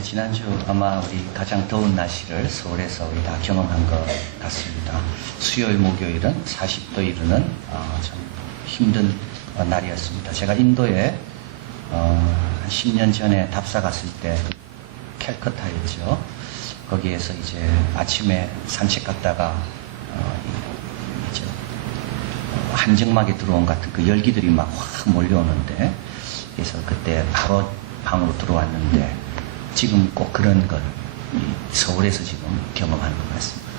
우리 지난주 아마 우리 가장 더운 날씨를 서울에서 우리 다 경험한 것 같습니다. 수요일, 목요일은 40도 이루는 참 힘든 날이었습니다. 제가 인도에 한 10년 전에 답사 갔을 때 캘커타였죠. 거기에서 이제 아침에 산책 갔다가 이제 한정막에 들어온 같은 그 열기들이 막 확 몰려오는데, 그래서 그때 바로 방으로 들어왔는데 지금 꼭 그런 걸 서울에서 지금 경험하는 것 같습니다.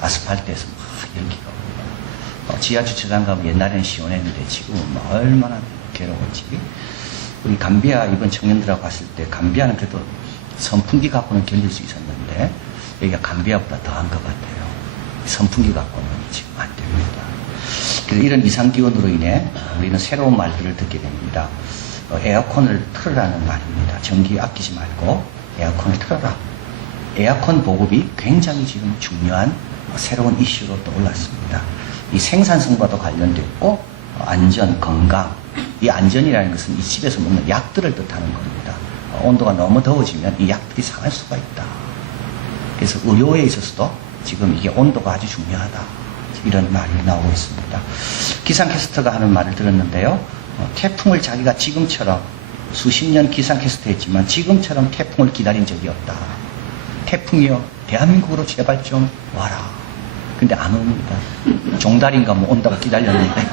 아스팔트에서 막 열기가 오고, 지하 주차장 가면 옛날에는 시원했는데 지금은 얼마나 괴로운지. 우리 감비아 이번 청년들하고 갔을 때 감비아는 그래도 선풍기 갖고는 견딜 수 있었는데 여기가 감비아보다 더한 것 같아요. 선풍기 갖고는 지금 안 됩니다. 그래서 이런 이상기온으로 인해 우리는 새로운 말들을 듣게 됩니다. 에어컨을 틀으라는 말입니다. 전기 아끼지 말고 에어컨을 틀어라. 에어컨 보급이 굉장히 지금 중요한 새로운 이슈로 또 올랐습니다. 이 생산성과도 관련됐고 안전, 건강. 이 안전이라는 것은 이 집에서 먹는 약들을 뜻하는 겁니다. 온도가 너무 더워지면 이 약들이 상할 수가 있다. 그래서 의료에 있어서도 지금 이게 온도가 아주 중요하다. 이런 말이 나오고 있습니다. 기상캐스터가 하는 말을 들었는데요. 태풍을 자기가 지금처럼 수십 년 기상캐스터 했지만 지금처럼 태풍을 기다린 적이 없다. 태풍이요, 대한민국으로 제발 좀 와라. 근데 안 옵니다. 종달인가 뭐 온다고 기다렸는데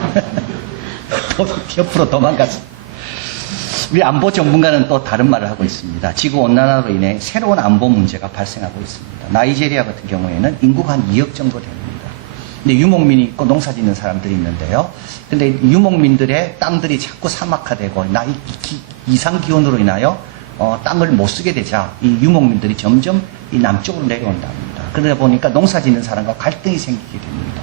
또 옆으로 도망갔어. 우리 안보 전문가는 또 다른 말을 하고 있습니다. 지구온난화로 인해 새로운 안보 문제가 발생하고 있습니다. 나이지리아 같은 경우에는 인구가 한 2억 정도 됩니다. 근데 유목민이 있고 농사 짓는 사람들이 있는데요. 근데 유목민들의 땅들이 자꾸 사막화되고 이상기온으로 인하여 땅을 못 쓰게 되자 이 유목민들이 점점 이 남쪽으로 내려온답니다. 그러다 보니까 농사 짓는 사람과 갈등이 생기게 됩니다.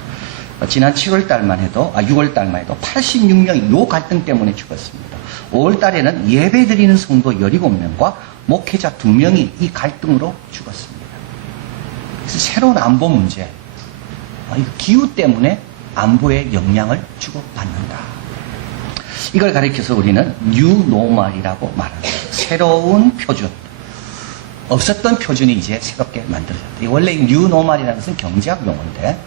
지난 6월 달만 해도 86명이 요 갈등 때문에 죽었습니다. 5월 달에는 예배 드리는 성도 17명과 목회자 2명이 이 갈등으로 죽었습니다. 그래서 새로운 안보 문제, 기후 때문에 안보에 영향을 주고받는다. 이걸 가리켜서 우리는 뉴노멀이라고 말합니다. 새로운 표준. 없었던 표준이 이제 새롭게 만들어졌다. 원래 뉴노멀이라는 것은 경제학 용어인데,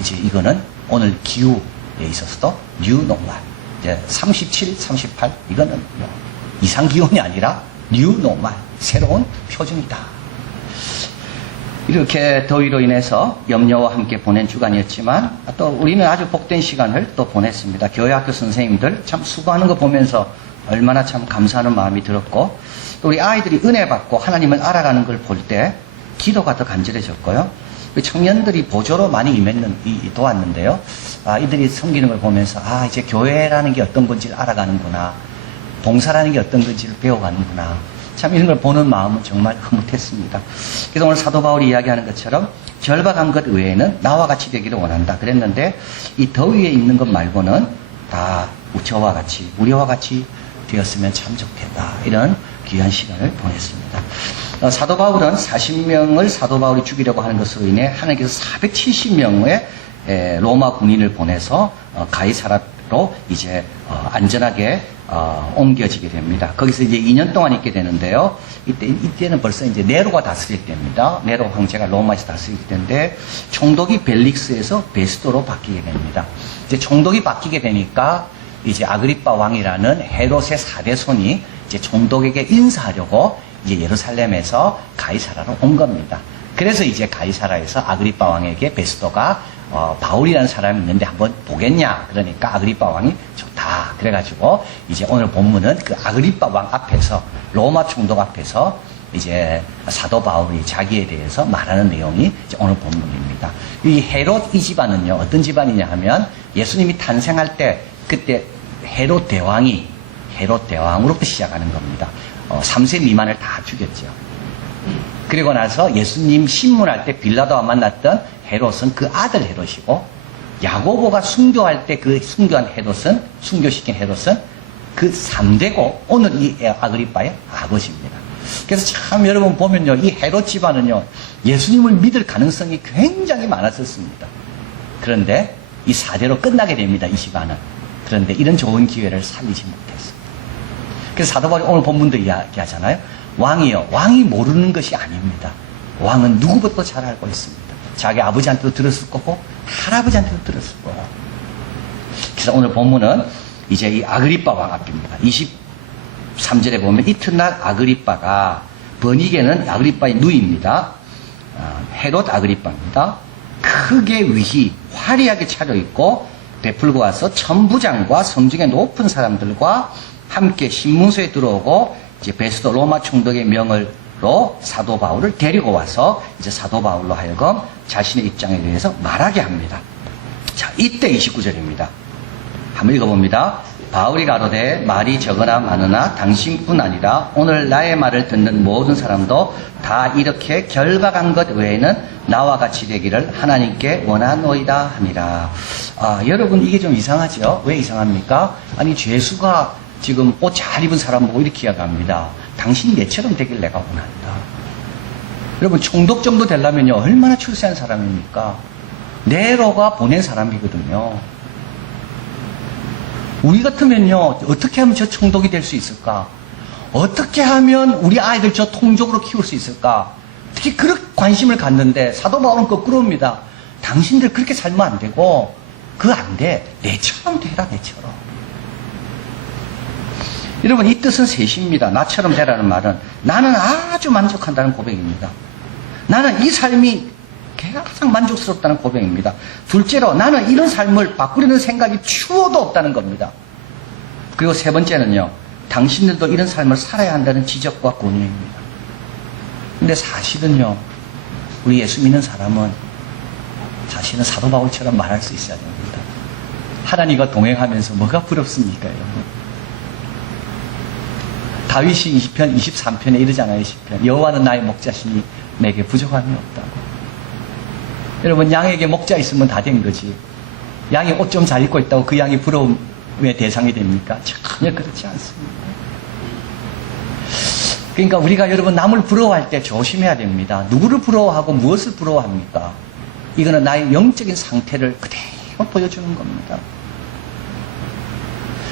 이제 이거는 오늘 기후에 있어서도 뉴노멀. 이제 37, 38, 이거는 뭐 이상기온이 아니라 뉴노멀. 새로운 표준이다. 이렇게 더위로 인해서 염려와 함께 보낸 주간이었지만 또 우리는 아주 복된 시간을 또 보냈습니다. 교회학교 선생님들 참 수고하는 거 보면서 얼마나 참 감사하는 마음이 들었고, 또 우리 아이들이 은혜 받고 하나님을 알아가는 걸 볼 때 기도가 더 간절해졌고요. 청년들이 보조로 많이 도왔는데요. 이들이 섬기는 걸 보면서 이제 교회라는 게 어떤 건지를 알아가는구나. 봉사라는 게 어떤 건지를 배워가는구나. 참 이런 걸 보는 마음은 정말 흐뭇했습니다. 그래서 오늘 사도 바울이 이야기하는 것처럼 절박한 것 외에는 나와 같이 되기를 원한다 그랬는데, 이 더위에 있는 것 말고는 다 저와 같이, 우리와 같이 되었으면 참 좋겠다. 이런 귀한 시간을 보냈습니다. 사도 바울은 40명을 사도 바울이 죽이려고 하는 것으로 인해 하나님께서 470명의 로마 군인을 보내서 가이사라로 이제 안전하게 옮겨지게 됩니다. 거기서 이제 2년 동안 있게 되는데요. 이때는 벌써 이제 네로가 다스릴 때입니다. 네로 황제가 로마에서 다스릴 때인데, 총독이 벨릭스에서 베스도로 바뀌게 됩니다. 이제 총독이 바뀌게 되니까 이제 아그리빠 왕이라는 헤롯의 4대 손이 이제 총독에게 인사하려고 이제 예루살렘에서 가이사라로 온 겁니다. 그래서 이제 가이사라에서 아그리빠 왕에게 베스도가 바울이라는 사람이 있는데 한번 보겠냐? 그러니까 아그리빠 왕이 좋다. 그래가지고 이제 오늘 본문은 그 아그리빠 왕 앞에서, 로마 총독 앞에서 이제 사도 바울이 자기에 대해서 말하는 내용이 이제 오늘 본문입니다. 이 헤롯 이 집안은요, 어떤 집안이냐 하면 예수님이 탄생할 때 그때 헤롯 대왕으로부터 시작하는 겁니다. 3세 미만을 다 죽였죠. 그리고 나서 예수님 신문할 때 빌라도와 만났던 헤롯은 그 아들 헤롯이고, 야고보가 순교할 때 그 순교시킨 헤롯은 그 3대고 오늘 이 아그리빠의 아버지입니다. 그래서 참 여러분 보면요, 이 헤롯 집안은요, 예수님을 믿을 가능성이 굉장히 많았었습니다. 그런데 이 4대로 끝나게 됩니다, 이 집안은. 그런데 이런 좋은 기회를 살리지 못했습니다. 그래서 사도 바울이 오늘 본문도 이야기하잖아요. 왕이요. 왕이 모르는 것이 아닙니다. 왕은 누구보다도 잘 알고 있습니다. 자기 아버지한테도 들었을 거고 할아버지한테도 들었을 거예요. 그래서 오늘 본문은 이제 이 아그리빠 왕 앞입니다. 23절에 보면 이튿날 아그리빠가, 번역에는 아그리빠의 누이입니다. 헤롯 아그리빠입니다. 크게 위히 화려하게 차려입고 베풀고 와서 천부장과 성중의 높은 사람들과 함께 신문소에 들어오고 이제 베스도 로마 총독의 명을로 사도 바울을 데리고 와서 이제 사도 바울로 하여금 자신의 입장에 대해서 말하게 합니다. 자, 이때 29절입니다. 한번 읽어봅니다. 바울이 가로되 말이 적으나 많으나 당신뿐 아니라 오늘 나의 말을 듣는 모든 사람도 다 이렇게 결박한 것 외에는 나와 같이 되기를 하나님께 원하노이다 하니라. 여러분 이게 좀 이상하죠? 왜 이상합니까? 아니 죄수가 지금 옷 잘 입은 사람 보고 이렇게 이야기합니다. 당신이 내처럼 되길 내가 원한다. 여러분 총독 정도 되려면요 얼마나 출세한 사람입니까? 네로가 보낸 사람이거든요. 우리 같으면요 어떻게 하면 저 총독이 될 수 있을까? 어떻게 하면 우리 아이들 저 통족으로 키울 수 있을까? 특히 그렇게 관심을 갖는데 사도 바울은 거꾸로입니다. 당신들 그렇게 살면 안 되고 그거 안 돼. 내처럼 되라 내처럼. 여러분 이 뜻은 셋입니다. 나처럼 되라는 말은 나는 아주 만족한다는 고백입니다. 나는 이 삶이 가장 만족스럽다는 고백입니다. 둘째로 나는 이런 삶을 바꾸려는 생각이 추워도 없다는 겁니다. 그리고 세 번째는요. 당신들도 이런 삶을 살아야 한다는 지적과 권유입니다. 근데 사실은요. 우리 예수 믿는 사람은 사실은 사도 바울처럼 말할 수 있어야 됩니다. 하나님과 동행하면서 뭐가 부럽습니까? 여러분? 다윗이 20편, 23편에 이러잖아요. 10편. 여호와는 나의 목자시니 내게 부족함이 없다고. 여러분 양에게 목자 있으면 다 된 거지. 양이 옷 좀 잘 입고 있다고 그 양이 부러움의 대상이 됩니까? 전혀 그렇지 않습니다. 그러니까 우리가 여러분 남을 부러워할 때 조심해야 됩니다. 누구를 부러워하고 무엇을 부러워합니까? 이거는 나의 영적인 상태를 그대로 보여주는 겁니다.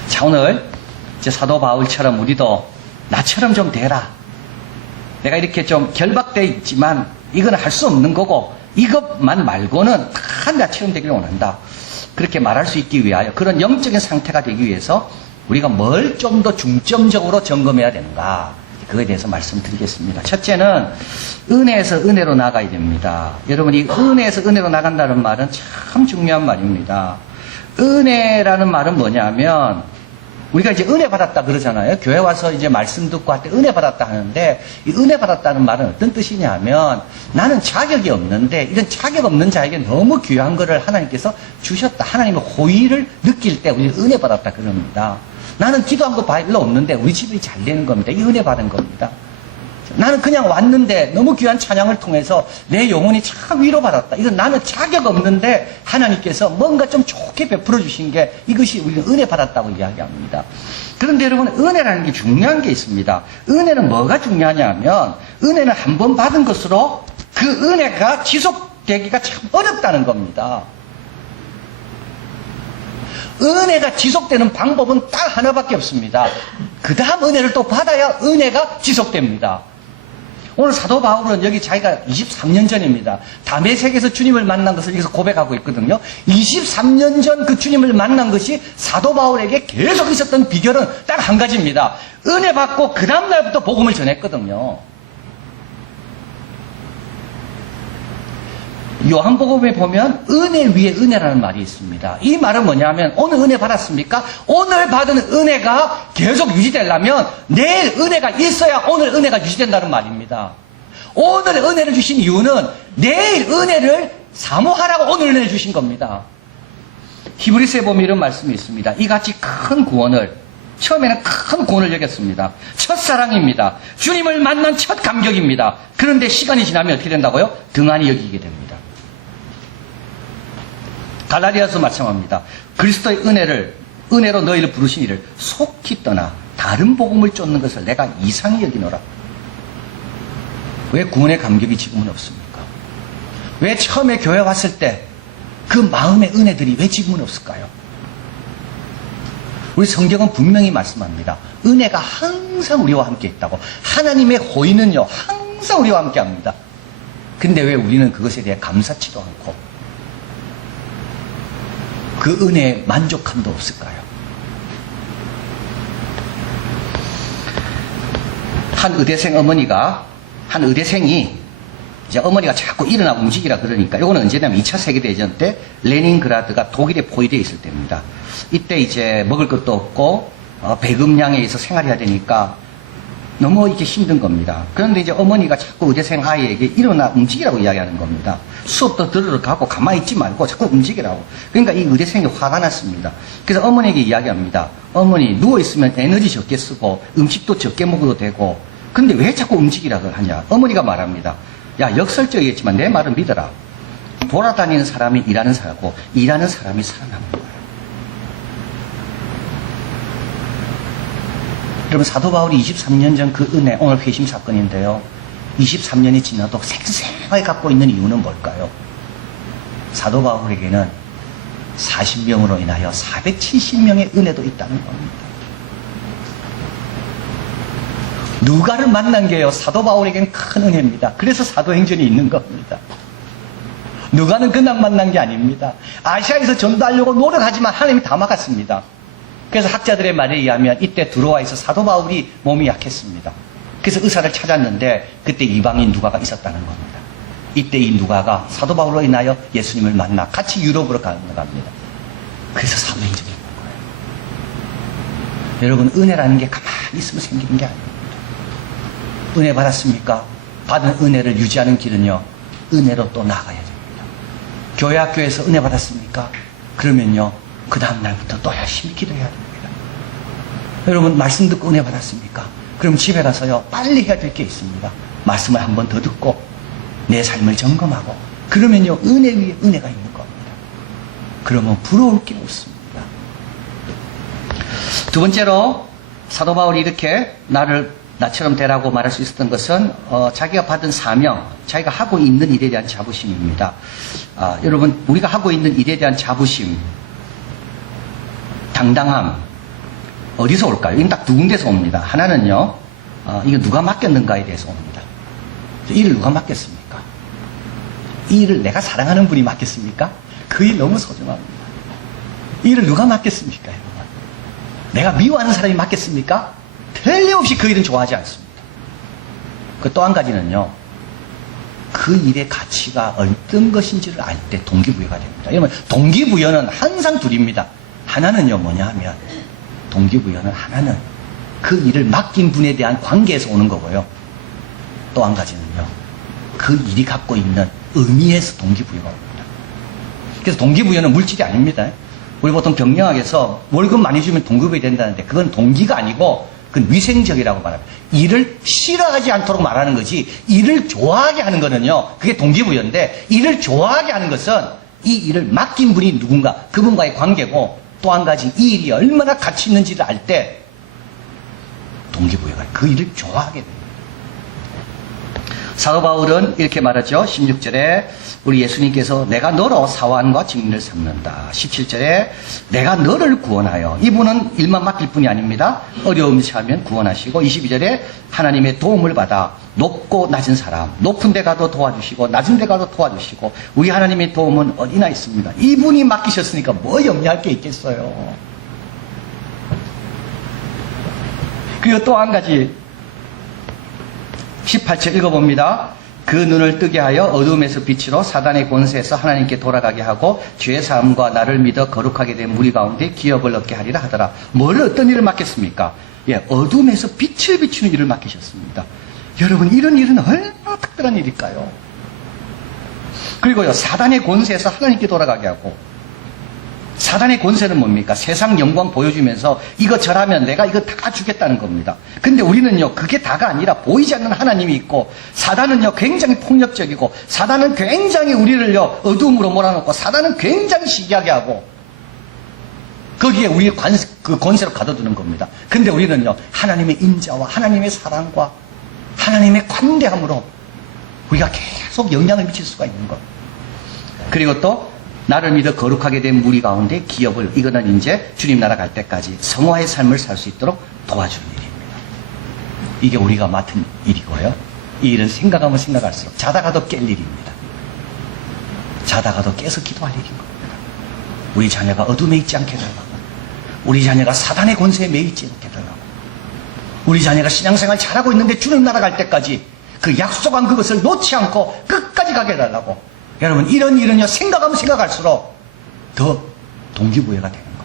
자, 오늘 이제 사도 바울처럼 우리도 나처럼 좀 되라. 내가 이렇게 좀 결박되어 있지만 이건 할 수 없는 거고 이것만 말고는 다 나처럼 되기를 원한다. 그렇게 말할 수 있기 위하여 그런 영적인 상태가 되기 위해서 우리가 뭘 좀 더 중점적으로 점검해야 되는가. 그거에 대해서 말씀드리겠습니다. 첫째는 은혜에서 은혜로 나가야 됩니다. 여러분 이 은혜에서 은혜로 나간다는 말은 참 중요한 말입니다. 은혜라는 말은 뭐냐면 우리가 이제 은혜 받았다 그러잖아요. 교회 와서 이제 말씀 듣고 할 때 은혜 받았다 하는데 이 은혜 받았다는 말은 어떤 뜻이냐면 나는 자격이 없는데 이런 자격 없는 자에게 너무 귀한 거를 하나님께서 주셨다. 하나님의 호의를 느낄 때 우리는 은혜 받았다 그럽니다. 나는 기도한 거 별로 없는데 우리 집이 잘 되는 겁니다. 이 은혜 받은 겁니다. 나는 그냥 왔는데 너무 귀한 찬양을 통해서 내 영혼이 참 위로받았다. 이건 나는 자격 없는데 하나님께서 뭔가 좀 좋게 베풀어 주신 게 이것이 우리는 은혜 받았다고 이야기합니다. 그런데 여러분 은혜라는 게 중요한 게 있습니다. 은혜는 뭐가 중요하냐면 은혜는 한 번 받은 것으로 그 은혜가 지속되기가 참 어렵다는 겁니다. 은혜가 지속되는 방법은 딱 하나밖에 없습니다. 그 다음 은혜를 또 받아야 은혜가 지속됩니다. 오늘 사도 바울은 여기 자기가 23년 전입니다. 다메섹에서 주님을 만난 것을 여기서 고백하고 있거든요. 23년 전 그 주님을 만난 것이 사도 바울에게 계속 있었던 비결은 딱 한 가지입니다. 은혜 받고 그 다음날부터 복음을 전했거든요. 요한복음에 보면 은혜 위에 은혜라는 말이 있습니다. 이 말은 뭐냐면 오늘 은혜 받았습니까? 오늘 받은 은혜가 계속 유지되려면 내일 은혜가 있어야 오늘 은혜가 유지된다는 말입니다. 오늘 은혜를 주신 이유는 내일 은혜를 사모하라고 오늘 은혜를 주신 겁니다. 히브리서에 보면 이런 말씀이 있습니다. 이같이 큰 구원을 처음에는 큰 구원을 여겼습니다. 첫사랑입니다. 주님을 만난 첫 감격입니다. 그런데 시간이 지나면 어떻게 된다고요? 등한히 여기게 됩니다. 갈라디아서 마찬가지입니다. 그리스도의 은혜로 너희를 부르신 이를 속히 떠나 다른 복음을 쫓는 것을 내가 이상히 여기노라. 왜 구원의 감격이 지금은 없습니까? 왜 처음에 교회 왔을 때 그 마음의 은혜들이 왜 지금은 없을까요? 우리 성경은 분명히 말씀합니다. 은혜가 항상 우리와 함께 있다고. 하나님의 호의는요, 항상 우리와 함께 합니다. 근데 왜 우리는 그것에 대해 감사치도 않고 그 은혜에 만족함도 없을까요? 한 의대생이 이제 어머니가 자꾸 일어나고 움직이라 그러니까, 이거는 언제냐면 2차 세계대전 때 레닌그라드가 독일에 포위되어 있을 때입니다. 이때 이제 먹을 것도 없고 배급량에 의해서 생활해야 되니까 너무 이렇게 힘든 겁니다. 그런데 이제 어머니가 자꾸 의대생 아이에게 일어나 움직이라고 이야기하는 겁니다. 수업도 들으러 가고 가만히 있지 말고 자꾸 움직이라고. 그러니까 이 의대생이 화가 났습니다. 그래서 어머니에게 이야기합니다. 어머니, 누워있으면 에너지 적게 쓰고 음식도 적게 먹어도 되고, 근데 왜 자꾸 움직이라고 하냐. 어머니가 말합니다. 야, 역설적이겠지만 내 말을 믿어라. 돌아다니는 사람이 일하는 사람이고 일하는 사람이 살아남는 거야. 여러분, 사도 바울이 23년 전 그 은혜, 오늘 회심 사건인데요. 23년이 지나도 생생하게 갖고 있는 이유는 뭘까요? 사도 바울에게는 40명으로 인하여 470명의 은혜도 있다는 겁니다. 누가를 만난 게요, 사도 바울에겐 큰 은혜입니다. 그래서 사도행전이 있는 겁니다. 누가는 그냥 만난 게 아닙니다. 아시아에서 전도하려고 노력하지만 하나님이 다 막았습니다. 그래서 학자들의 말에 의하면 이때 들어와 있어 사도 바울이 몸이 약했습니다. 그래서 의사를 찾았는데 그때 이방인 누가가 있었다는 겁니다. 이때 이 누가가 사도 바울로 인하여 예수님을 만나 같이 유럽으로 가는 겁니다. 그래서 사도행전이 있는 거예요. 여러분, 은혜라는 게 가만히 있으면 생기는 게 아닙니다. 은혜 받았습니까? 받은 은혜를 유지하는 길은요, 은혜로 또 나아가야 됩니다. 교회 학교에서 은혜 받았습니까? 그러면요, 그 다음날부터 또 열심히 기도해야 됩니다. 여러분, 말씀 듣고 은혜 받았습니까? 그럼 집에 가서요, 빨리 해야 될 게 있습니다. 말씀을 한 번 더 듣고 내 삶을 점검하고, 그러면요, 은혜 위에 은혜가 있는 겁니다. 그러면 부러울 게 없습니다. 두 번째로 사도 바울이 이렇게 나처럼 되라고 말할 수 있었던 것은 자기가 받은 사명, 자기가 하고 있는 일에 대한 자부심입니다. 여러분, 우리가 하고 있는 일에 대한 자부심, 당당함, 어디서 올까요? 이건 딱 두 군데서 옵니다. 하나는요, 이거 누가 맡겼는가에 대해서 옵니다. 이 일을 누가 맡겼습니까? 이 일을 내가 사랑하는 분이 맡겼습니까? 그 일 너무 소중합니다. 이 일을 누가 맡겼습니까, 여러분? 내가 미워하는 사람이 맡겼습니까? 틀림없이 그 일은 좋아하지 않습니다. 그 또 한 가지는요, 그 일의 가치가 어떤 것인지를 알 때 동기부여가 됩니다. 여러분, 동기부여는 항상 둘입니다. 하나는요, 뭐냐 하면, 동기부여는 하나는 그 일을 맡긴 분에 대한 관계에서 오는 거고요. 또 한 가지는요, 그 일이 갖고 있는 의미에서 동기부여가 옵니다. 그래서 동기부여는 물질이 아닙니다. 우리 보통 경영학에서 월급 많이 주면 동기부여 된다는데, 그건 동기가 아니고 그건 위생적이라고 말합니다. 일을 싫어하지 않도록 말하는 거지, 일을 좋아하게 하는 거는요, 그게 동기부여인데, 일을 좋아하게 하는 것은 이 일을 맡긴 분이 누군가, 그분과의 관계고, 또 한 가지 이 일이 얼마나 가치 있는지를 알 때 동기부여가, 그 일을 좋아하게 됩니다. 사도 바울은 이렇게 말하죠. 16절에 우리 예수님께서 내가 너로 사완과 증인을 삼는다. 17절에 내가 너를 구원하여, 이분은 일만 맡길 뿐이 아닙니다. 어려움이 처하면 구원하시고, 22절에 하나님의 도움을 받아 높고 낮은 사람, 높은 데 가도 도와주시고 낮은 데 가도 도와주시고, 우리 하나님의 도움은 어디나 있습니다. 이분이 맡기셨으니까 뭐 염려할 게 있겠어요. 그리고 또 한 가지 18절 읽어봅니다. 그 눈을 뜨게 하여 어둠에서 빛으로 사단의 권세에서 하나님께 돌아가게 하고 죄 사함과 나를 믿어 거룩하게 된 무리 가운데 기업을 얻게 하리라 하더라. 어떤 일을 맡겼습니까? 어둠에서 빛을 비추는 일을 맡기셨습니다. 여러분, 이런 일은 얼마나 특별한 일일까요? 그리고요, 사단의 권세에서 하나님께 돌아가게 하고, 사단의 권세는 뭡니까? 세상 영광 보여주면서 이거 절하면 내가 이거 다 주겠다는 겁니다. 근데 우리는요, 그게 다가 아니라 보이지 않는 하나님이 있고, 사단은요, 굉장히 폭력적이고, 사단은 굉장히 우리를요, 어둠으로 몰아넣고, 사단은 굉장히 시기하게 하고, 거기에 우리의 그 권세로 가둬두는 겁니다. 근데 우리는요, 하나님의 인자와 하나님의 사랑과 하나님의 관대함으로 우리가 계속 영향을 미칠 수가 있는 것. 그리고 또 나를 믿어 거룩하게 된 무리 가운데 기업을, 이거는 이제 주님 나라 갈 때까지 성화의 삶을 살 수 있도록 도와주는 일입니다. 이게 우리가 맡은 일이고요. 이 일은 생각하면 생각할수록 자다가도 깰 일입니다. 자다가도 깨서 기도할 일인 겁니다. 우리 자녀가 어둠에 있지 않게 해달라고, 우리 자녀가 사단의 권세에 매이지 않게 해달라고, 우리 자녀가 신앙생활 잘하고 있는데 주님 나라 갈 때까지 그 약속한 그것을 놓지 않고 끝까지 가게 해달라고. 여러분, 이런 일은요, 생각하면 생각할수록 더 동기부여가 되는 겁니다.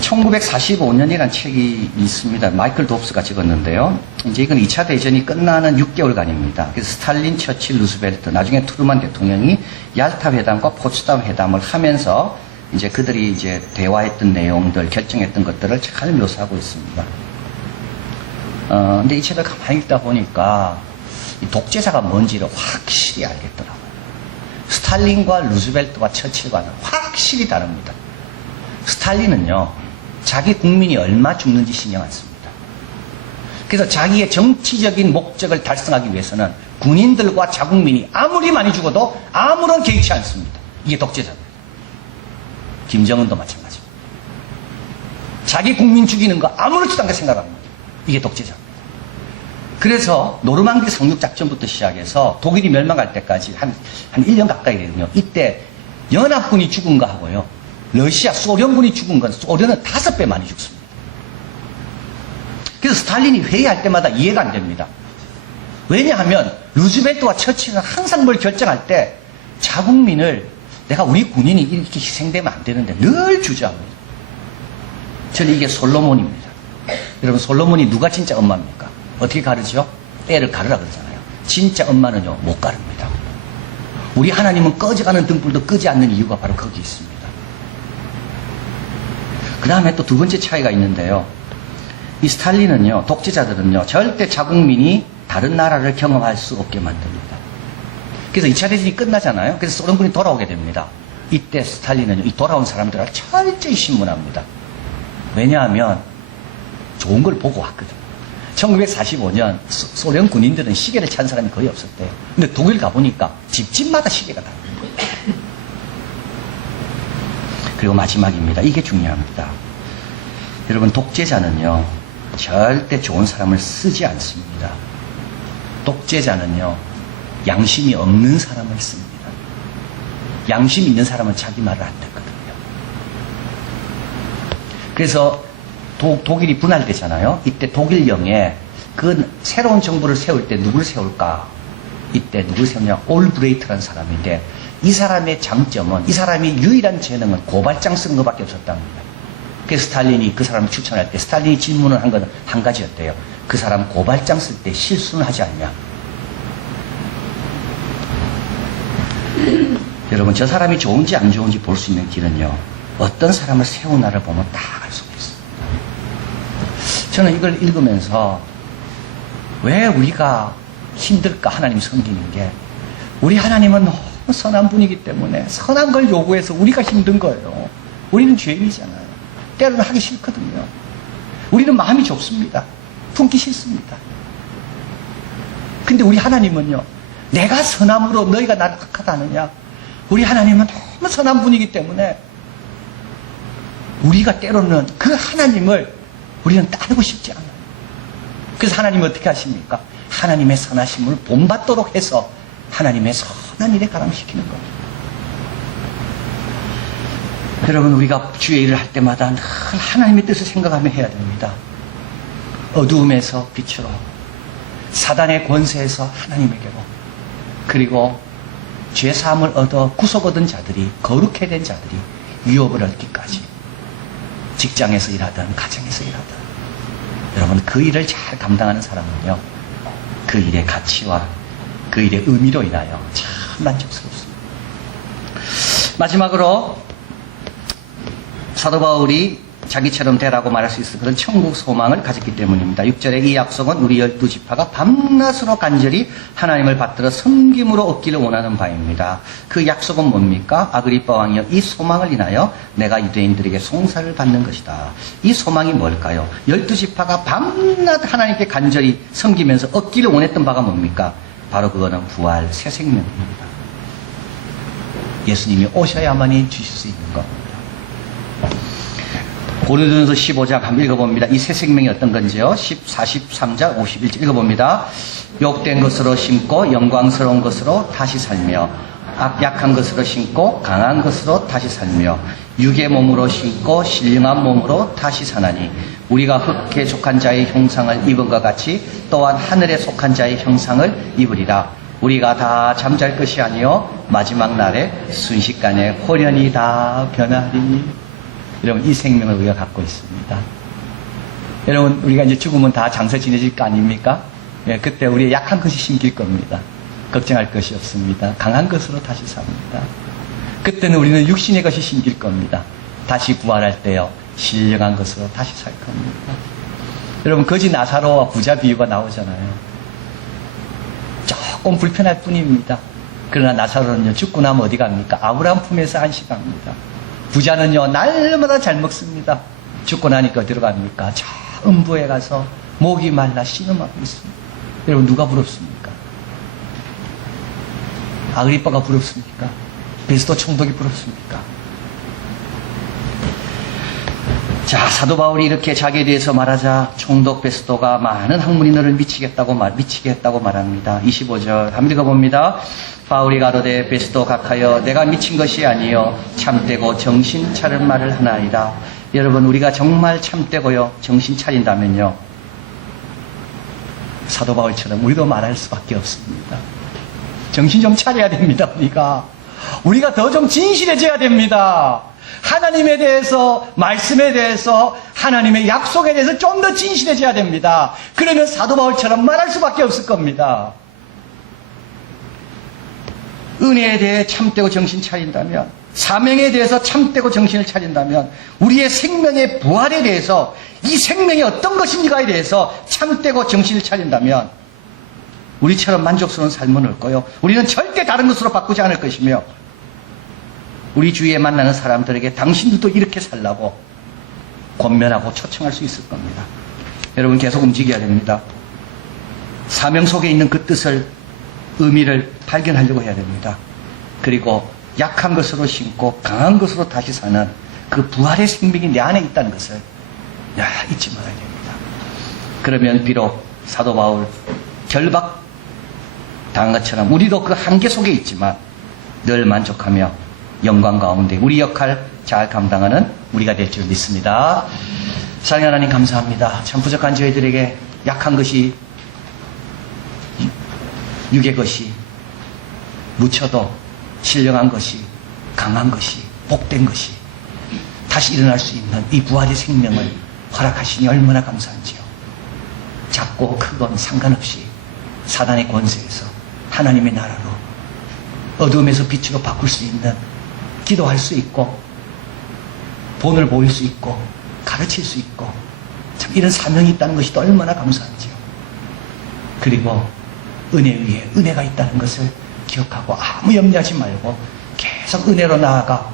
1945년이라는 책이 있습니다. 마이클 돕스가 찍었는데요. 이제 이건 2차 대전이 끝나는 6개월간입니다. 그래서 스탈린, 처칠, 루스벨트, 나중에 트루만 대통령이 얄타 회담과 포츠담 회담을 하면서 이제 그들이 이제 대화했던 내용들, 결정했던 것들을 잘 묘사하고 있습니다. 근데 이 책을 가만히 읽다 보니까 이 독재자가 뭔지를 확실히 알겠더라고요. 스탈린과 루스벨트와 처칠과는 확실히 다릅니다. 스탈린은요, 자기 국민이 얼마 죽는지 신경 안 씁니다. 그래서 자기의 정치적인 목적을 달성하기 위해서는 군인들과 자국민이 아무리 많이 죽어도 아무런 개의치 않습니다. 이게 독재자입니다. 김정은도 마찬가지입니다. 자기 국민 죽이는 거 아무렇지도 않게 생각합니다. 이게 독재자입니다. 그래서 노르망디 상륙작전부터 시작해서 독일이 멸망할 때까지 한 1년 가까이 되거든요. 이때 연합군이 죽은 거 하고요, 러시아, 소련군이 죽은 건 소련은 5배 많이 죽습니다. 그래서 스탈린이 회의할 때마다 이해가 안 됩니다. 왜냐하면 루즈벨트와 처칠은 항상 뭘 결정할 때 자국민을, 내가 우리 군인이 이렇게 희생되면 안 되는데 늘 주저합니다. 저는 이게 솔로몬입니다. 여러분, 솔로몬이 누가 진짜 엄마입니까? 어떻게 가르죠? 애를 가르라 그러잖아요. 진짜 엄마는요, 못 가릅니다. 우리 하나님은 꺼져가는 등불도 끄지 않는 이유가 바로 거기 있습니다. 그 다음에 또 두 번째 차이가 있는데요. 이 스탈린은요, 독재자들은요, 절대 자국민이 다른 나라를 경험할 수 없게 만듭니다. 그래서 2차 대전이 끝나잖아요. 그래서 소련군이 돌아오게 됩니다. 이때 스탈린은요, 이 돌아온 사람들을 철저히 신문합니다. 왜냐하면 좋은 걸 보고 왔거든요. 1945년 소련 군인들은 시계를 찬 사람이 거의 없었대요. 근데 독일 가보니까 집집마다 시계가 다 있는 거예요. 그리고 마지막입니다. 이게 중요합니다. 여러분, 독재자는요, 절대 좋은 사람을 쓰지 않습니다. 독재자는요, 양심이 없는 사람을 씁니다. 양심 있는 사람은 자기 말을 안 듣거든요. 그래서 독일이 분할되잖아요. 이때 독일령에 그 새로운 정부를 세울 때 누구를 세울까? 이때 누구를 세우냐? 올브레이트라는 사람인데, 이 사람의 장점은, 이 사람이 유일한 재능은 고발장 쓰는 것밖에 없었답니다. 그래서 스탈린이 그 사람을 추천할 때 스탈린이 질문을 한 건 한 가지였대요. 그 사람 고발장 쓸 때 실수는 하지 않냐? 여러분, 저 사람이 좋은지 안 좋은지 볼 수 있는 길은요, 어떤 사람을 세우나를 보면 다 알 수가 있습니다. 저는 이걸 읽으면서 왜 우리가 힘들까? 하나님 섬기는 게, 우리 하나님은 너무 선한 분이기 때문에 선한 걸 요구해서 우리가 힘든 거예요. 우리는 죄인이잖아요. 때로는 하기 싫거든요. 우리는 마음이 좁습니다. 품기 싫습니다. 근데 우리 하나님은요, 내가 선함으로 너희가 나를 악하다느냐? 우리 하나님은 너무 선한 분이기 때문에 우리가 때로는 그 하나님을 우리는 따르고 싶지 않아요. 그래서 하나님은 어떻게 하십니까? 하나님의 선하심을 본받도록 해서 하나님의 선한 일에 가담시키는 겁니다. 여러분, 우리가 주의 일을 할 때마다 늘 하나님의 뜻을 생각하며 해야 됩니다. 어두움에서 빛으로, 사단의 권세에서 하나님에게로, 그리고 죄사함을 얻어 구속 얻은 자들이, 거룩해 된 자들이 유업을 얻기까지, 직장에서 일하든 가정에서 일하든, 여러분, 그 일을 잘 감당하는 사람은요, 그 일의 가치와 그 일의 의미로 인하여 참 만족스럽습니다. 마지막으로 사도 바울이 자기처럼 되라고 말할 수 있을 그런 천국 소망을 가졌기 때문입니다. 6절에 이 약속은 우리 12지파가 밤낮으로 간절히 하나님을 받들어 섬김으로 얻기를 원하는 바입니다. 그 약속은 뭡니까? 아그리빠 왕이여, 이 소망을 인하여 내가 유대인들에게 송사를 받는 것이다. 이 소망이 뭘까요? 12지파가 밤낮 하나님께 간절히 섬기면서 얻기를 원했던 바가 뭡니까? 바로 그거는 부활, 새 생명입니다. 예수님이 오셔야만이 주실 수 있는 겁니다. 고린도전서 15장 한번 읽어봅니다. 이 새 생명이 어떤 건지요. 43장 51절 읽어봅니다. 욕된 것으로 심고 영광스러운 것으로 다시 살며 약한 것으로 심고 강한 것으로 다시 살며 육의 몸으로 심고 신령한 몸으로 다시 사나니 우리가 흙에 속한 자의 형상을 입은 것 같이 또한 하늘에 속한 자의 형상을 입으리라. 우리가 다 잠잘 것이 아니요 마지막 날에 순식간에 홀연히 다 변하리니. 여러분, 이 생명을 우리가 갖고 있습니다. 여러분, 우리가 이제 죽으면 다 장사 지내질 거 아닙니까? 예, 그때 우리의 약한 것이 심길 겁니다. 걱정할 것이 없습니다. 강한 것으로 다시 삽니다. 그때는 우리는 육신의 것이 심길 겁니다. 다시 부활할 때요, 신령한 것으로 다시 살 겁니다. 여러분, 거지 나사로와 부자 비유가 나오잖아요. 조금 불편할 뿐입니다. 그러나 나사로는요, 죽고 나면 어디 갑니까? 아브라함 품에서 안식합니다. 부자는요, 날마다 잘 먹습니다. 죽고 나니까 어디로 갑니까? 저 음부에 가서 목이 말라 신음하고 있습니다. 여러분, 누가 부럽습니까? 아그리빠가 부럽습니까? 베스도 총독이 부럽습니까? 자, 사도 바울이 이렇게 자기에 대해서 말하자 총독 베스도가 많은 학문이 너를 미치게 했다고 말합니다. 25절 한번 읽어봅니다. 바울이 가로되 베스도 각하여 내가 미친 것이 아니요 참되고 정신 차린 말을 하나이다. 여러분, 우리가 정말 참되고요 정신 차린다면요, 사도 바울처럼 우리도 말할 수밖에 없습니다. 정신 좀 차려야 됩니다. 우리가 더 좀 진실해져야 됩니다. 하나님에 대해서, 말씀에 대해서, 하나님의 약속에 대해서 좀 더 진실해져야 됩니다. 그러면 사도 바울처럼 말할 수밖에 없을 겁니다. 은혜에 대해 참되고 정신 차린다면, 사명에 대해서 참되고 정신을 차린다면, 우리의 생명의 부활에 대해서, 이 생명이 어떤 것인지가에 대해서 참되고 정신을 차린다면 우리처럼 만족스러운 삶은 없고요, 우리는 절대 다른 것으로 바꾸지 않을 것이며, 우리 주위에 만나는 사람들에게 당신들도 이렇게 살라고 권면하고 초청할 수 있을 겁니다. 여러분, 계속 움직여야 됩니다. 사명 속에 있는 그 뜻을, 의미를 발견하려고 해야 됩니다. 그리고 약한 것으로 심고 강한 것으로 다시 사는 그 부활의 생명이 내 안에 있다는 것을 잊지 말아야 됩니다. 그러면 비록 사도 바울 결박 당한 것처럼 우리도 그 한계 속에 있지만 늘 만족하며 영광 가운데 우리 역할 잘 감당하는 우리가 될 줄 믿습니다. 사랑하는 하나님, 감사합니다. 참 부족한 저희들에게 약한 것이, 육의 것이 묻혀도 신령한 것이, 강한 것이, 복된 것이 다시 일어날 수 있는 이 부활의 생명을 허락하시니 얼마나 감사한지요. 작고 크건 상관없이 사단의 권세에서 하나님의 나라로, 어둠에서 빛으로 바꿀 수 있는, 기도할 수 있고 본을 보일 수 있고 가르칠 수 있고, 참 이런 사명이 있다는 것이 또 얼마나 감사한지요. 그리고 은혜 위에 은혜가 있다는 것을 기억하고 아무 염려하지 말고 계속 은혜로 나아가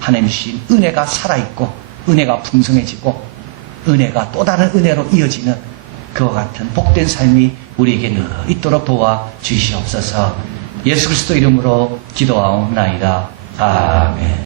하나님 주신 은혜가 살아있고 은혜가 풍성해지고 은혜가 또 다른 은혜로 이어지는 그와 같은 복된 삶이 우리에게 늘 있도록 도와 주시옵소서. 예수 그리스도 이름으로 기도하옵나이다. 아멘.